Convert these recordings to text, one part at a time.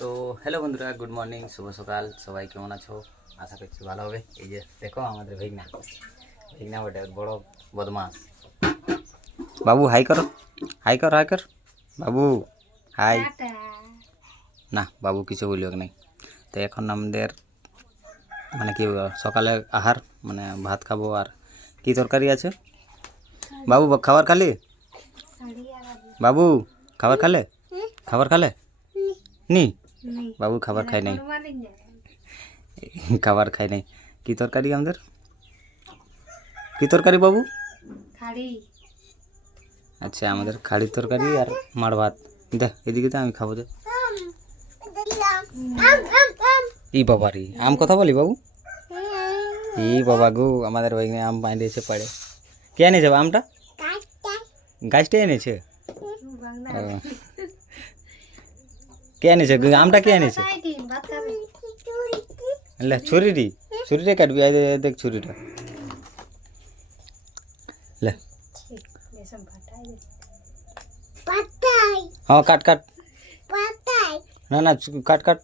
তো হ্যালো বন্ধুরা, good morning, শুভ সকাল। সবাই কেমন আছো? আশা করছি ভালো হবে। এই যে দেখো আমাদের ভেগনা বটে, বড় বদমাস। বাবু হাই করো, হাই কর, হাই কর বাবু, হাই। না, বাবু কিছু বলিও নাই। তো এখন আমাদের মানে কি সকালে আহার মানে ভাত খাবো। আর কি তরকারি আছে বাবু? খাবার খালি বাবু? খাবার খালে? খাবার খালে নি? বাবু খাবার খাই নাই, খাবার খাই নাই। কি তরকারি আমাদের? কি তরকারি বাবু? আচ্ছা, আমাদের খাড়ির তরকারি আর মাড় ভাত। দেখ এদিকে তো আমি খাবো। দে ই বাবা রে, আম কথা বলি বাবু? ই বাবা গো, আমাদের ওইখানে আম বাঁধিয়েছে পাড়ে। কে এনেছে আমটা? গাছটাই এনেছে। কে এনেছে আমটা? কে এনেছে? ছুরিটা কাটবি? দেখ ছুরিটা, লে হ্যাঁ কাট কাট। না না, কাট কাট।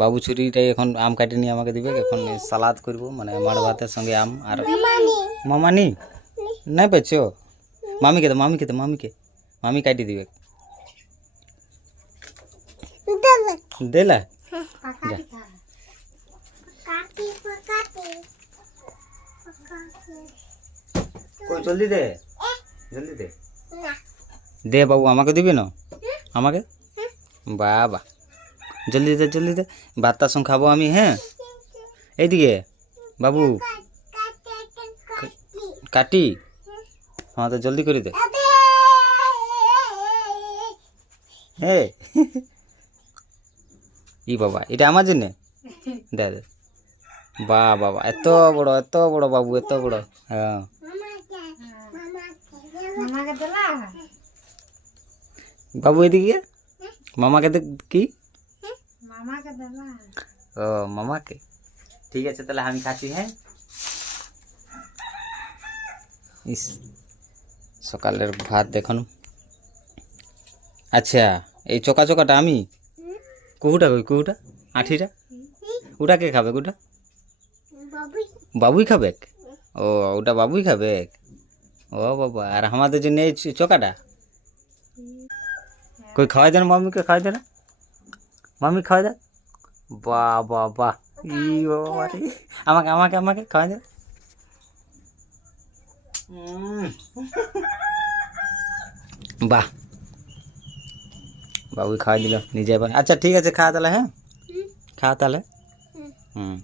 বাবু ছুরিটাই এখন আম কাটে নিয়ে আমাকে দিবে। এখন সালাদ করবো মানে মাড় ভাতের সঙ্গে আম। আর মামানি নাই পেয়েছ? মামিকে তো, মামিকে তো, মামি কাটি দিবে। দেলা কই, জলদি দে, জলদি দে। দে বাবু, আমাকে দিবি না? আমাকে বাবা, জলদি দে, জলদি দে। ভাতটার সঙ্গে খাবো আমি। হ্যাঁ এইদিকে বাবু, কাটি। হ্যাঁ তো জলদি করে দে। হ্যাঁ ই বাবা, এটা আমার জন্যে? দে দে। বা বাবা, এত বড় বাবু, এত বড়। হ্যাঁ বাবু এদিকে মামাকে দেখ। কি ও মামাকে? ঠিক আছে তাহলে আমি খাচ্ছি। হ্যাঁ ইস, সকালের ভাত দেখুন। আচ্ছা, এই চোকা চোকাটা আমি? কুহুটা কই, কুহুটা আঠিটা? ওটা কে খাবে? ওটা বাবুই খাবে? ও ওটা বাবুই খাবে। ও বাবা, আর আমাদের জন্য এই চোকাটা কই? খাওয়াই দেন মামিকে, খাওয়াই দেন, মামি খাওয়াই দেন। বাহ বাহ বাহ, ই বাবা রে। আমাকে আমাকে আমাকে খাওয়াই দেন। বাহ, বাবু খাওয়াই দিল নিজে এবার। আচ্ছা ঠিক আছে, খা তাহলে। হ্যাঁ খা তাহলে। হুম।